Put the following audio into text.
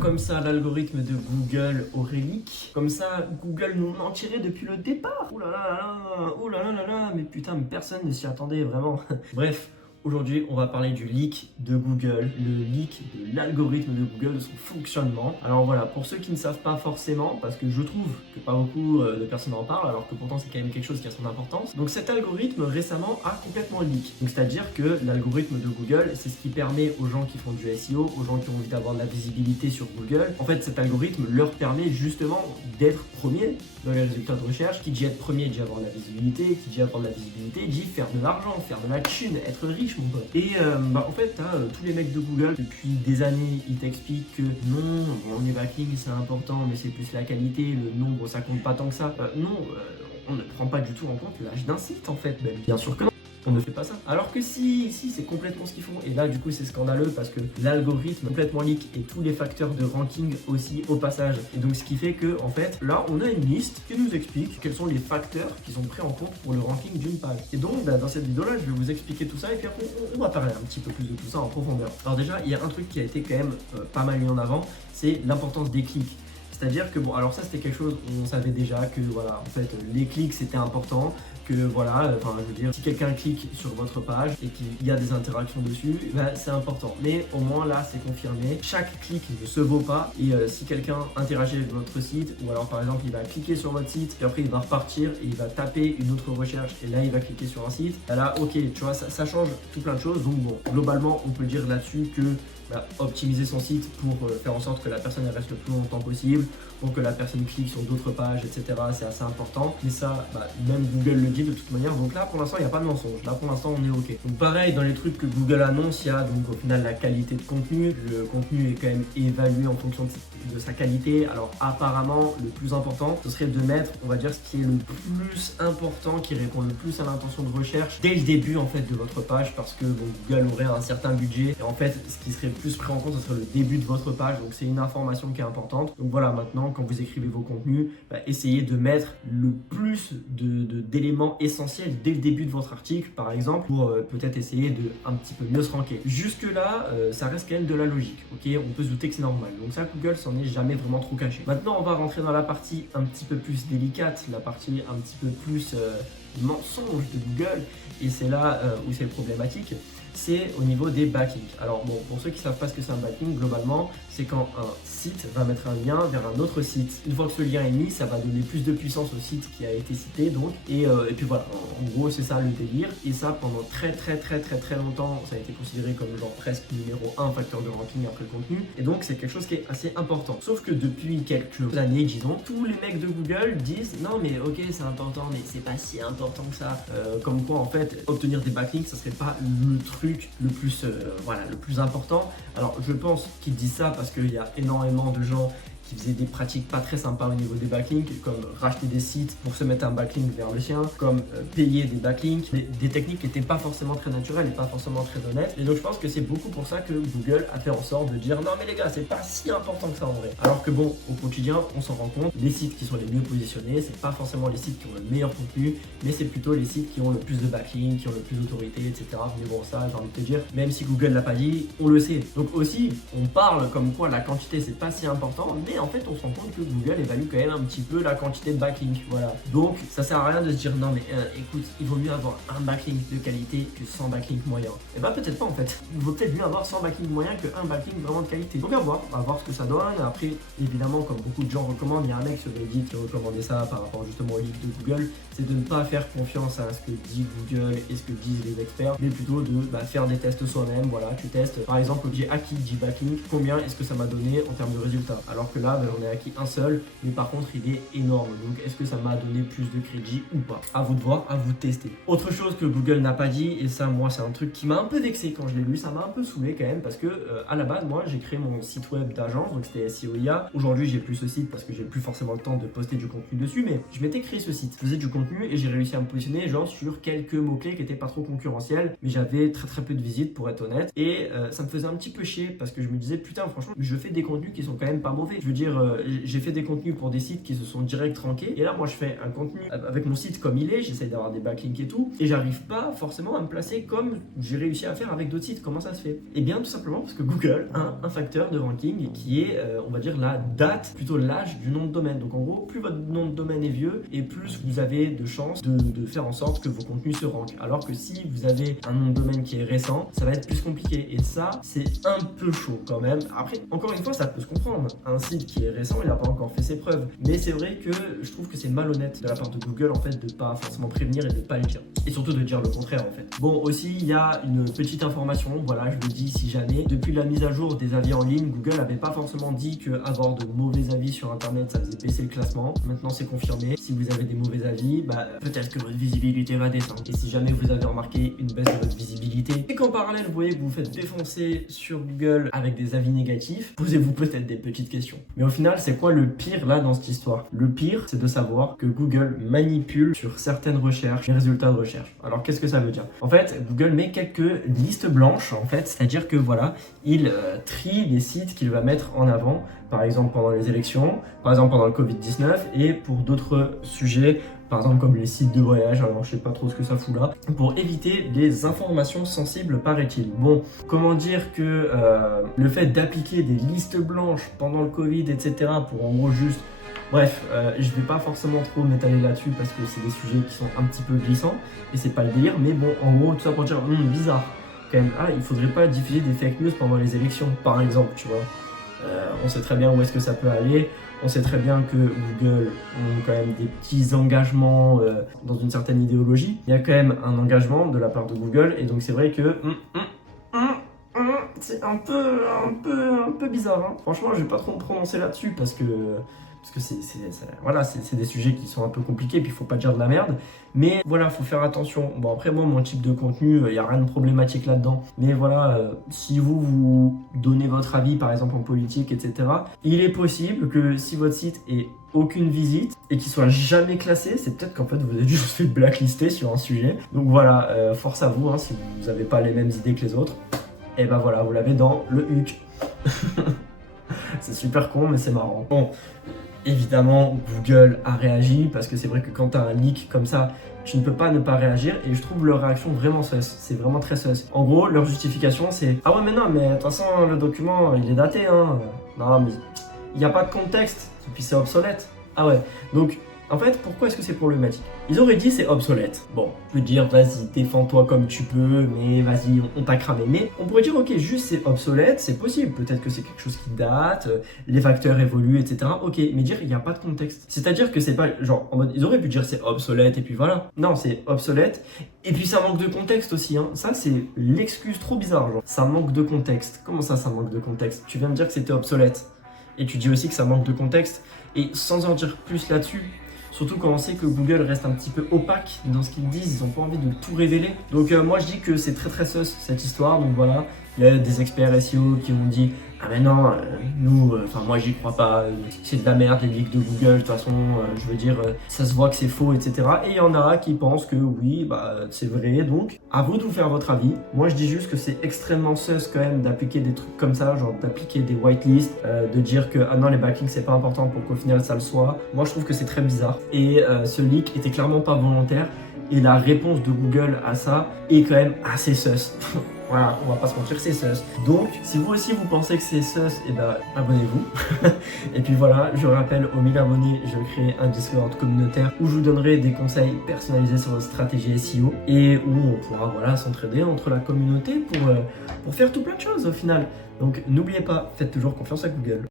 comme ça l'algorithme de Google aurait leak. Comme ça, Google nous mentirait depuis le départ. Ouh là là là là, ouh là là là là, mais putain, mais personne ne s'y attendait vraiment. Bref. Aujourd'hui, on va parler du leak de Google, le leak de l'algorithme de Google, de son fonctionnement. Alors voilà, pour ceux qui ne savent pas forcément, parce que je trouve que pas beaucoup de personnes en parlent, alors que pourtant c'est quand même quelque chose qui a son importance. Donc cet algorithme récemment a complètement leak. Donc c'est-à-dire que l'algorithme de Google, c'est ce qui permet aux gens qui font du SEO, aux gens qui ont envie d'avoir de la visibilité sur Google. En fait, cet algorithme leur permet justement d'être premier dans les résultats de recherche. Qui dit être premier dit avoir de la visibilité, qui dit avoir de la visibilité dit faire de l'argent, faire de la thune, être riche. Mon pote. Et en fait, tous les mecs de Google, depuis des années, ils t'expliquent que non, bon, les backlinks c'est important, mais c'est plus la qualité, le nombre ça compte pas tant que ça. On ne prend pas du tout en compte l'âge d'un site en fait, même. Bien sûr que non. On ne fait pas ça. Alors que si, c'est complètement ce qu'ils font. Et là, du coup, c'est scandaleux parce que l'algorithme complètement leak et tous les facteurs de ranking aussi au passage. Et donc, ce qui fait que, en fait, là, on a une liste qui nous explique quels sont les facteurs qui sont pris en compte pour le ranking d'une page. Et donc, dans cette vidéo-là, je vais vous expliquer tout ça et puis après, on va parler un petit peu plus de tout ça en profondeur. Alors déjà, il y a un truc qui a été quand même pas mal mis en avant, c'est l'importance des clics. C'est-à-dire que, bon, alors ça, c'était quelque chose, on savait déjà que, voilà, en fait, les clics, c'était important, que, voilà, enfin, je veux dire, si quelqu'un clique sur votre page et qu'il y a des interactions dessus, ben, c'est important. Mais au moins, là, c'est confirmé. Chaque clic ne se vaut pas. Et si quelqu'un interagit avec votre site, ou alors, par exemple, il va cliquer sur votre site, et après, il va repartir et il va taper une autre recherche, et là, il va cliquer sur un site, ben là, ok, tu vois, ça change tout plein de choses. Donc, bon, globalement, on peut dire là-dessus que optimiser son site pour faire en sorte que la personne reste le plus longtemps possible, pour que la personne clique sur d'autres pages, etc. C'est assez important. Mais ça, même Google le dit de toute manière. Donc là, pour l'instant, il n'y a pas de mensonge. Là, pour l'instant, on est OK. Donc pareil, dans les trucs que Google annonce, il y a donc au final la qualité de contenu. Le contenu est quand même évalué en fonction de sa qualité. Alors apparemment, le plus important, ce serait de mettre, on va dire, ce qui est le plus important, qui répond le plus à l'intention de recherche dès le début en fait de votre page, parce que bon, Google aurait un certain budget. Et en fait, ce qui serait plus pris en compte, ce serait le début de votre page. Donc c'est une information qui est importante. Donc voilà, maintenant, quand vous écrivez vos contenus, essayez de mettre le plus d'éléments essentiels dès le début de votre article, par exemple, pour peut-être essayer de un petit peu mieux se ranker. Jusque là, ça reste quand même de la logique. Ok, on peut se douter que c'est normal. Donc ça, Google s'en est jamais vraiment trop caché. Maintenant, on va rentrer dans la partie un petit peu plus délicate, la partie un petit peu plus mensonge de Google, et c'est là où c'est problématique. C'est au niveau des backlinks. Alors bon, pour ceux qui ne savent pas ce que c'est un backlink, globalement, c'est quand un site va mettre un lien vers un autre site. Une fois que ce lien est mis, ça va donner plus de puissance au site qui a été cité, donc. Et puis voilà, en gros, c'est ça le délire. Et ça, pendant très longtemps, ça a été considéré comme genre presque numéro 1 facteur de ranking après le contenu. Et donc, c'est quelque chose qui est assez important. Sauf que depuis quelques années, disons, tous les mecs de Google disent non mais ok, c'est important, mais c'est pas si important que ça. Comme quoi, en fait, obtenir des backlinks, ça serait pas le truc le plus, le plus important. Alors je pense qu'ils disent ça parce qu'il y a énormément de gens qui faisaient des pratiques pas très sympas au niveau des backlinks, comme racheter des sites pour se mettre un backlink vers le sien, comme payer des backlinks, des techniques qui n'étaient pas forcément très naturelles et pas forcément très honnêtes. Et donc je pense que c'est beaucoup pour ça que Google a fait en sorte de dire non mais les gars, c'est pas si important que ça en vrai. Alors que bon, au quotidien, on s'en rend compte, les sites qui sont les mieux positionnés, c'est pas forcément les sites qui ont le meilleur contenu, mais c'est plutôt les sites qui ont le plus de backlinks, qui ont le plus d'autorité, etc. Mais bon, ça, j'ai envie de te dire, même si Google l'a pas dit, on le sait. Donc aussi, on parle comme quoi la quantité c'est pas si important, mais en fait, on se rend compte que Google évalue quand même un petit peu la quantité de backlinks. Voilà. Donc, ça sert à rien de se dire non, mais écoute, il vaut mieux avoir un backlink de qualité que 100 backlinks moyens. Et bah, peut-être pas en fait. Il vaut peut-être mieux avoir 100 backlinks moyens que un backlink vraiment de qualité. Donc, à voir ce que ça donne. Après, évidemment, comme beaucoup de gens recommandent, il y a un mec sur Reddit qui recommandait ça par rapport justement au livre de Google, c'est de ne pas faire confiance à ce que dit Google et ce que disent les experts, mais plutôt de faire des tests soi-même. Voilà, tu testes. Par exemple, j'ai acquis 10 backlinks, combien est-ce que ça m'a donné en termes de résultats? Alors que là, j'en ai acquis un seul, mais par contre il est énorme. Donc est-ce que ça m'a donné plus de crédit ou pas? À vous de voir, à vous de tester. Autre chose que Google n'a pas dit, et ça moi c'est un truc qui m'a un peu vexé quand je l'ai lu, ça m'a un peu saoulé quand même, parce que à la base moi j'ai créé mon site web d'agence, donc c'était SEOIA. Aujourd'hui j'ai plus ce site parce que j'ai plus forcément le temps de poster du contenu dessus, mais je m'étais créé ce site, je faisais du contenu et j'ai réussi à me positionner genre sur quelques mots-clés qui étaient pas trop concurrentiels, mais j'avais très peu de visites pour être honnête, et ça me faisait un petit peu chier parce que je me disais putain franchement je fais des contenus qui sont quand même pas mauvais. Je veux dire, dire, j'ai fait des contenus pour des sites qui se sont direct rankés. Et là, moi, je fais un contenu avec mon site comme il est. J'essaye d'avoir des backlinks et tout. Et j'arrive pas forcément à me placer comme j'ai réussi à faire avec d'autres sites. Comment ça se fait? Eh bien, tout simplement parce que Google a un facteur de ranking qui est, on va dire, la date, plutôt l'âge du nom de domaine. Donc, en gros, plus votre nom de domaine est vieux et plus vous avez de chances de faire en sorte que vos contenus se rankent. Alors que si vous avez un nom de domaine qui est récent, ça va être plus compliqué. Et ça, c'est un peu chaud quand même. Après, encore une fois, ça peut se comprendre. Un site qui est récent, il n'a pas encore fait ses preuves. Mais c'est vrai que je trouve que c'est malhonnête de la part de Google, en fait, de pas forcément prévenir et de pas le dire. Et surtout de dire le contraire, en fait. Bon, aussi, il y a une petite information, voilà, je le dis si jamais. Depuis la mise à jour des avis en ligne, Google n'avait pas forcément dit que avoir de mauvais avis sur Internet, ça faisait baisser le classement. Maintenant, c'est confirmé. Si vous avez des mauvais avis, bah, peut-être que votre visibilité va descendre. Et si jamais vous avez remarqué une baisse de votre visibilité et qu'en parallèle, vous voyez que vous vous faites défoncer sur Google avec des avis négatifs, posez-vous peut-être des petites questions. Mais au final, c'est quoi le pire là dans cette histoire? Le pire, c'est de savoir que Google manipule sur certaines recherches les résultats de recherche. Alors, qu'est-ce que ça veut dire? En fait, Google met quelques listes blanches, en fait, c'est-à-dire que voilà, il trie les sites qu'il va mettre en avant, par exemple pendant les élections, par exemple pendant le Covid-19 et pour d'autres sujets, par exemple comme les sites de voyage, alors je sais pas trop ce que ça fout là, pour éviter des informations sensibles paraît-il. Bon, comment dire que le fait d'appliquer des listes blanches pendant le Covid, etc., pour en gros juste... Bref, je vais pas forcément trop m'étaler là-dessus parce que c'est des sujets qui sont un petit peu glissants et c'est pas le délire, mais bon, en gros, tout ça pour dire, bizarre, quand même, il faudrait pas diffuser des fake news pendant les élections, par exemple, tu vois. On sait très bien où est-ce que ça peut aller. On sait très bien que Google ont quand même des petits engagements dans une certaine idéologie. Il y a quand même un engagement de la part de Google et donc c'est vrai que c'est un peu bizarre. Hein. Franchement, je vais pas trop me prononcer là-dessus parce que c'est des sujets qui sont un peu compliqués, puis il faut pas dire de la merde. Mais voilà, faut faire attention. Bon, après, moi, mon type de contenu, il n'y a rien de problématique là-dedans. Mais voilà, si vous donnez votre avis, par exemple en politique, etc., il est possible que si votre site ait aucune visite et qu'il soit jamais classé, c'est peut-être qu'en fait vous êtes juste fait blacklister sur un sujet. Donc voilà, force à vous, hein, si vous n'avez pas les mêmes idées que les autres. Et ben voilà, vous l'avez dans le HUC. C'est super con, mais c'est marrant. Bon, évidemment, Google a réagi parce que c'est vrai que quand tu as un leak comme ça, tu ne peux pas ne pas réagir et je trouve leur réaction vraiment sus. C'est vraiment très sus. En gros, leur justification, c'est « Ah ouais, mais non, mais de toute façon, le document, il est daté, hein. Non, mais il n'y a pas de contexte. Et puis c'est obsolète. » Ah ouais, donc... En fait, pourquoi est-ce que c'est problématique? Ils auraient dit c'est obsolète. Bon, je peux dire vas-y, défends-toi comme tu peux, mais vas-y, on t'a cramé. Mais on pourrait dire ok, juste c'est obsolète, c'est possible. Peut-être que c'est quelque chose qui date, les facteurs évoluent, etc. Ok, mais dire il n'y a pas de contexte. C'est-à-dire que c'est pas genre en mode, ils auraient pu dire c'est obsolète et puis voilà. Non, c'est obsolète et puis ça manque de contexte aussi. Hein. Ça, c'est l'excuse trop bizarre. Genre, ça manque de contexte. Comment ça manque de contexte? Tu viens me dire que c'était obsolète et tu dis aussi que ça manque de contexte et sans en dire plus là-dessus. Surtout quand on sait que Google reste un petit peu opaque dans ce qu'ils disent, ils n'ont pas envie de tout révéler. Donc moi je dis que c'est très sus cette histoire, donc voilà. Il y a des experts SEO qui ont dit « Ah mais non, moi j'y crois pas, c'est de la merde les leaks de Google, de toute façon, je veux dire, ça se voit que c'est faux, etc. » Et il y en a qui pensent que oui, c'est vrai, donc à vous de vous faire votre avis. Moi je dis juste que c'est extrêmement sus quand même d'appliquer des trucs comme ça, genre d'appliquer des whitelists, de dire que ah non les backlinks c'est pas important pour qu'au final ça le soit. Moi je trouve que c'est très bizarre. Et ce leak était clairement pas volontaire. Et la réponse de Google à ça est quand même assez sus. Voilà, on va pas se mentir, c'est sus. Donc, si vous aussi vous pensez que c'est sus, et ben abonnez-vous. Et puis voilà, je rappelle, aux 1000 abonnés, je crée un Discord communautaire où je vous donnerai des conseils personnalisés sur votre stratégie SEO et où on pourra s'entraider entre la communauté pour faire tout plein de choses au final. Donc n'oubliez pas, faites toujours confiance à Google.